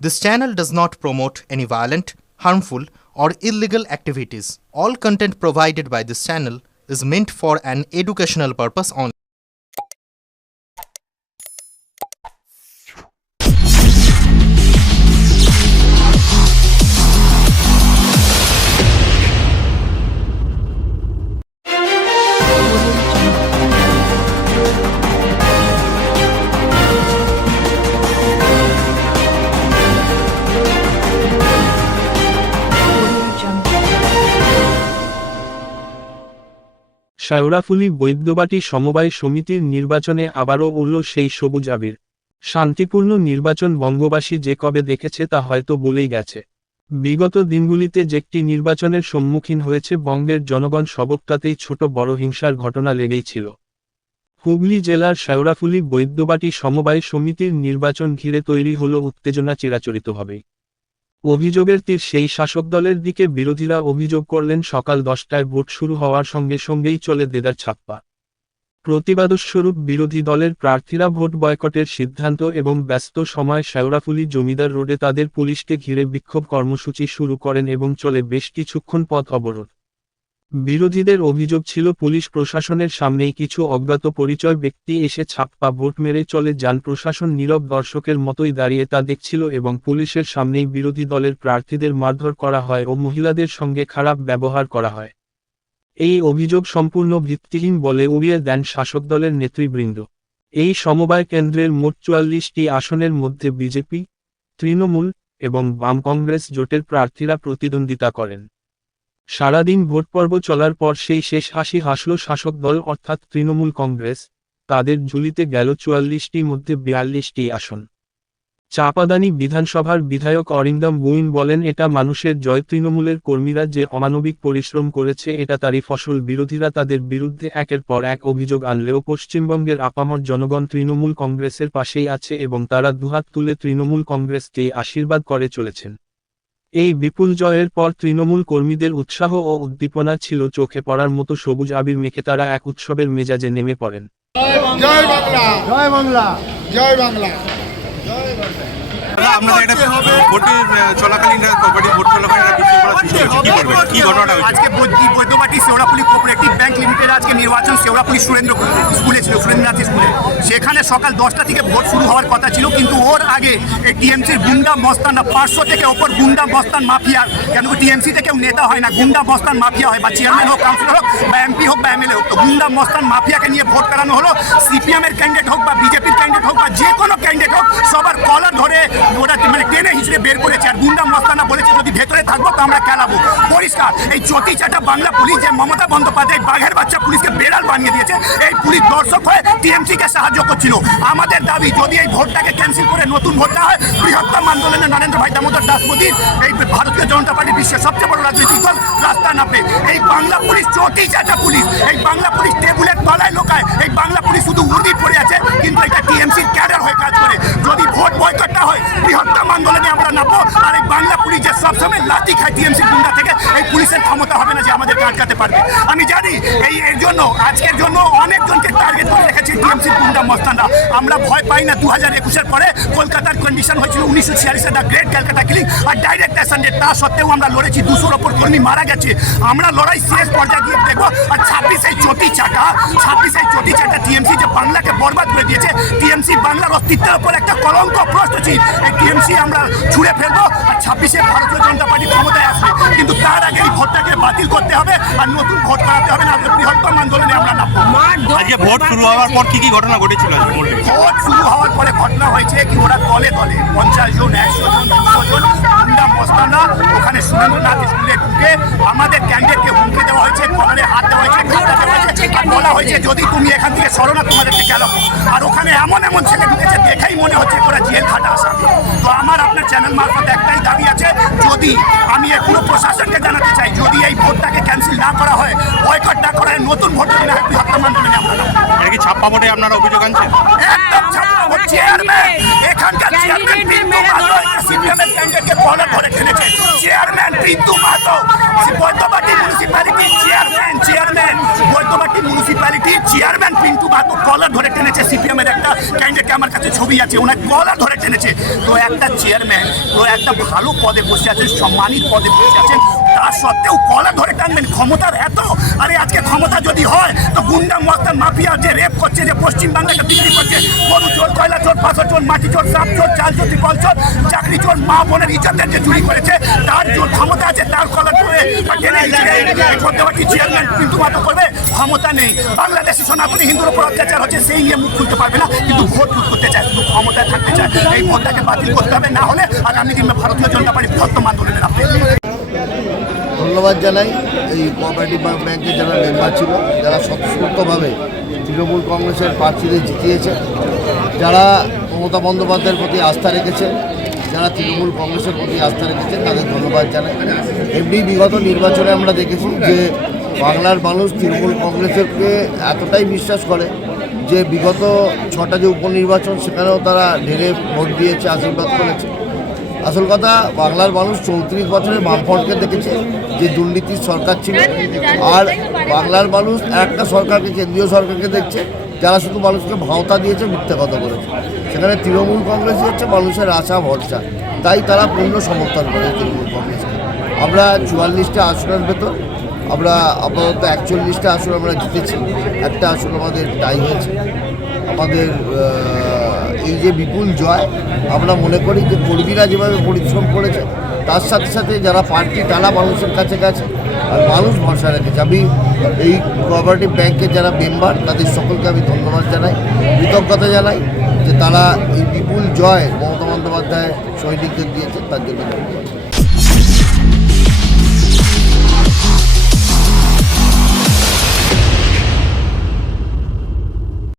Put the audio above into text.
This channel does not promote any violent, harmful, or illegal activities. All content provided by this channel is meant for an educational purpose only. Sheoraphuli Baidyabati সমবায় সমিতির নির্বাচনে আবারও উড়ল সেই সবুজ আবির। শান্তিপূর্ণ নির্বাচন বঙ্গবাসী যে কবে দেখেছে তা হয়তো বলেই গেছে। বিগত দিনগুলিতে যেকটি নির্বাচনের সম্মুখীন হয়েছে বঙ্গের জনগণ, সবকটাতেই ছোট বড় হিংসার ঘটনা লেগেই ছিল। হুগলি জেলার শেওড়াফুলি বৈদ্যবাটী সমবায় সমিতির নির্বাচন ঘিরে তৈরি হল উত্তেজনা চিরাচরিতভাবেই। অভিযোগের তীর সেই শাসক দলের দিকে। বিরোধীরা অভিযোগ করলেন সকাল 10টায় ভোট শুরু হওয়ার সঙ্গে সঙ্গেই চলে দেদার ছাপ্পা। প্রতিবাদস্বরূপ বিরোধী দলের প্রার্থীরা ভোট বয়কটের সিদ্ধান্ত এবং ব্যস্ত সময় শেওড়াফুলি জমিদার রোডে তাদের পুলিশকে ঘিরে বিক্ষোভ কর্মসূচি শুরু করেন এবং চলে বেশ কিছুক্ষণ পথ অবরোধ। বিরোধীদের অভিযোগ ছিল পুলিশ প্রশাসনের সামনেই কিছু অজ্ঞাত পরিচয় ব্যক্তি এসে ছাপ্পা ভোট মেরে চলে যান। প্রশাসন নীরব দর্শকের মতোই দাঁড়িয়ে তা দেখছিল এবং পুলিশের সামনেই বিরোধী দলের প্রার্থীদের মারধর করা হয় ও মহিলাদের সঙ্গে খারাপ ব্যবহার করা হয়। এই অভিযোগ সম্পূর্ণ ভিত্তিহীন বলে উড়িয়ে দেন শাসক দলের নেতৃবৃন্দ। এই সমবায় কেন্দ্রের মোট 44টি আসনের মধ্যে বিজেপি, তৃণমূল এবং বাম কংগ্রেস জোটের প্রার্থীরা প্রতিদ্বন্দ্বিতা করেন। সারাদিন ভোটপর্ব চলার পর সেই শেষ হাসি হাসল শাসক দল অর্থাৎ তৃণমূল কংগ্রেস। তাদের ঝুলিতে গেল 44টির মধ্যে 42টি আসন। চাপাদানি বিধানসভার বিধায়ক অরিন্দম বুইন বলেন, এটা মানুষের জয়। তৃণমূলের কর্মীরা যে অমানবিক পরিশ্রম করেছে এটা তারই ফসল। বিরোধীরা তাদের বিরুদ্ধে একের পর এক অভিযোগ আনলেও পশ্চিমবঙ্গের আপামর জনগণ তৃণমূল কংগ্রেসের পাশেই আছে এবং তারা দুহাত তুলে তৃণমূল কংগ্রেসকেই আশীর্বাদ করে চলেছেন। এই বিপুল জয়ের পর তৃণমূল কর্মীদের উৎসাহ ও উদ্দীপনা ছিল চোখে পড়ার মতো। সবুজ আবির মেখে তারা এক উৎসবের মেজাজে নেমে পড়েন। জয় বাংলা, জয় বাংলা, জয় বাংলা। আপনাদের একটা ভোটের চলাকালীন কবাডি ভোট চলাকালীন কি ঘটনাটা হয়েছে? আজকে Baidyabati Sheoraphuli cooperative bank limited আজকে নির্বাচন শেওড়াফুলি সুরেন্দ্র স্কুলে ছিল, সুরেন্দ্রনাথ স্কুলে। সেখানে সকাল 10টা থেকে ভোট শুরু হওয়ার কথা ছিল, কিন্তু ওর আগে এই টিএমসির গুন্ডা মস্তানরা 500 থেকে ওপর গুন্ডা মস্তান মাফিয়া, কেন টিএমসিতে কেউ নেতা হয় না, গুন্ডা মস্তান মাফিয়া হয়, বা চেয়ারম্যান হোক, কাউন্সিলর হোক, বা এমপি হোক, বা এমএলএ হোক। তো গুন্ডা মস্তান মাফিয়াকে নিয়ে ভোট করানো হলো। সিপিএমের ক্যান্ডিডেট হোক বা বিজেপির ক্যান্ডিডেট হোক বা যে কোনো ক্যান্ডিডেট হোক, সবার কলার ধরে ওরা মানে টেনে হিসেবে বের করেছে। আর গুন্ডা মস্তানা বলেছে যদি ভেতরে থাকবো তো আমরা খেলাবো। পরিষ্কার এই চটি চাটা বাংলা পুলিশ, যে মমতা বন্দ্যোপাধ্যায় বাঘের বাচ্চা পুলিশকে বেড়াল বানিয়ে দিয়েছে, এই পুলিশ দর্শক হয়ে টিএমসিকে সাহায্য করছিল। আমাদের দাবি যদি এই ভোটটাকে ক্যান্সেল করে নতুন ভোট না হয়, বৃহত্তম আন্দোলনে নরেন্দ্র ভাই দামোদর দাস মোদীর এই ভারতীয় জনতা পার্টি বিশ্বের সবচেয়ে বড় রাজনৈতিক দল রাস্তা নামবে। এই বাংলা পুলিশ চটি চাটা পুলিশ, এই বাংলা পুলিশ টেবিলের তলায় লোকায়। এই বাংলা পুলিশ শুধু উর্দি পড়ে আছে, কিন্তু এটা টিএমসির ক্যাডার হয়ে কাজ করে। যদি ভোট বয়কট না হয়, বৃহত্তম আন্দোলনে আমরা নামবো। আর এই বাংলা পুলিশ যে সবসময় লাঠি খায় টিএমসি গুন্ডা থেকে, এই পুলিশের ক্ষমতা হবে না যে আমাদের আটকাতে পারবে। আমি জানি এর জন্য আজকের জন্য অনেকজনকে টার্গেট করে রেখেছে টিএমসি গুন্ডা মস্তানরা। আমরা ভয় পাই না। 2021-এর পরে কলকাতার কন্ডিশন হয়েছিল 1946-এ দ্য গ্রেট ক্যালকাটা কিলিং আর ডাইরেক্ট অ্যাসেন্ডে। তা সত্ত্বেও আমরা লড়েছি, 200-র ওপর কর্মী মারা গেছে। আমরা লড়াই শেষ পর্যায়ে গিয়ে দেখবো। আর 26 চটি চাটা টিএমসি যে বাংলাকে বরবাদ করে দিয়েছে, টিএমসি বাংলার অস্তিত্বের ওপর একটা কলঙ্ক প্রশ্নচিহ্ন। এই টিএমসি আমরা ছুঁড়ে ফেলবো আর 26-এ ভারতীয় জনতা পার্টি ক্ষমতায় আসবে। কিন্তু তার আগে এই ভোটটাকে বাতিল করতে হবে আর নতুন ভোট করাতে হবে, না বৃহত্তম আন্দোলনে আমরা নামবো। আজকে ভোট শুরু হওয়ার পর কি ঘটনা ঘটেছিল? ভোট শুরু হওয়ার পরে ঘটনা হয়েছে কি, ওরা দলে দলে 50 জন, 100 জন, 200 জন গুন্ডা মস্তানরা ওখানে সুরেন্দ্রনাথ স্কুলে ঢুকে আমাদের ক্যান্ডিডেটকে হুমকি দেওয়া হয়েছে, কলারে হাত দেওয়া হয়েছে, আর বলা হয়েছে যদি তুমি এখান থেকে সরো না তোমাদেরকে গেলাবো। আর ওখানে এমন ছেলে ঢুকেছে, দেখেই মনে হচ্ছে ওরা জেল খাটা আসা। তো আমার আপনার চ্যানেল মারফত একটাই দাবি আছে, যদি আমি এখনো প্রশাসনকে জানাতে চাই, যদি এই ভোটটাকে ক্যান্সেল না করা হয়, বয়কট না করা হয়, নতুন ভোট না হয়, বৃহত্তম আন্দোলনে আমরা এটা কি ছাপ্পা ভোটে আপনারা অভিযোগ আনছেন? একদম ছাপ্পা ভোট। চেয়ারম্যান এখানকার চেয়ারম্যান পিন্টু মাহাতো সিপিএমের ক্যান্ডিডেটকে কলার ধরে ঠেলেছে। চেয়ারম্যান পিন্টু মাহাতো বৈদ্যবাটী মিউনিসিপ্যালিটির চেয়ারম্যান খদ্দবাটি মিউনিসিপ্যালিটির চেয়ারম্যান পিন্টু বাতো কলার ধরে টেনেছে, সিপিএম এর একটা ক্যান্ডিডেটকে আমার কাছে ছবি আছে, ওনার কলার ধরে টেনেছে। তো একটা চেয়ারম্যান, তো একটা ভালো পদে বসে আছেন, সম্মানিত পদে বসে আছেন, তার সত্ত্বেও কলার ধরে টানবেন? ক্ষমতার এত? আরে আজকে ক্ষমতা যদি হয় তো গুন্ডা মস্তান মাফিয়া যে রেপ করছে, যে পশ্চিমবাংলাকে বিক্রি করছে, গরু চোর, কয়লা চোর, পাথর চোর, মাটি চোর, সাপ চোর, চাল চোর, ত্রিপল চোর, চাকরি চোর, মা বোনের ইজ্জতের যে চুরি করেছে, তার জোর ক্ষমতা আছে, তার কলার ধরে খদ্দবাটি চেয়ারম্যান কিন্তু বাতো করবে? ক্ষমতা নেই। বাংলাদেশি সনাতনী হিন্দুর উপর অত্যাচার হচ্ছে, সেই নিয়ে মুখ খুলতে পারবে না, কিন্তু ভোট লুট করতে চায়, শুধু ক্ষমতায় থাকতে চায়। এই ভোটটাকে বাতিল করতে হবে, না হলে আগামী দিনে ভারতীয় জনতা পার্টি বৃহত্তম আন্দোলনে নামবে। ধন্যবাদ জানাই এই কোঅপারেটিভ ব্যাংকের যারা মেম্বার ছিল, যারা স্বতঃস্ফূর্তভাবে তৃণমূল কংগ্রেসের প্রার্থীদের জিতিয়েছে, যারা মমতা বন্দ্যোপাধ্যায়ের প্রতি আস্থা রেখেছে, যারা তৃণমূল কংগ্রেসের প্রতি আস্থা রেখেছে, তাদের ধন্যবাদ জানাই। এমনি বিগত নির্বাচনে আমরা দেখেছি যে বাংলার মানুষ তৃণমূল কংগ্রেসকে এতটাই বিশ্বাস করে যে বিগত 6টা যে উপনির্বাচন সেখানেও তারা ঢেলে ভোট দিয়েছে, আশীর্বাদ করেছে। আসল কথা, বাংলার মানুষ 34 বছরে বামফ্রন্টকে দেখেছে যে দুর্নীতির সরকার ছিল, আর বাংলার মানুষ একটা সরকারকে, কেন্দ্রীয় সরকারকে দেখছে যারা শুধু মানুষকে ভাওতা দিয়েছে, মিথ্যা কথা বলেছে। সেখানে তৃণমূল কংগ্রেসই হচ্ছে মানুষের আশা ভরসা, তাই তারা পূর্ণ সমর্থন করে তৃণমূল কংগ্রেসকে। আমরা 44টা আসনের ভেতর আমরা আপাতত 41টা আসন আমরা জিতেছি, একটা আসন আমাদের টাই হয়েছে। আমাদের এই যে বিপুল জয়, আমরা মনে করি যে কর্মীরা যেভাবে পরিশ্রম করেছে, তার সাথে সাথে যারা প্রার্থী তারা মানুষের কাছে গেছে আর মানুষ ভরসা রেখেছে। আমি এই কোঅপারেটিভ ব্যাংকের যারা মেম্বার তাদের সকলকে আমি ধন্যবাদ জানাই, কৃতজ্ঞতা জানাই যে তারা এই বিপুল জয় মমতা বন্দ্যোপাধ্যায় সৈনিকদের দিয়েছে, তার জন্য ধন্যবাদ।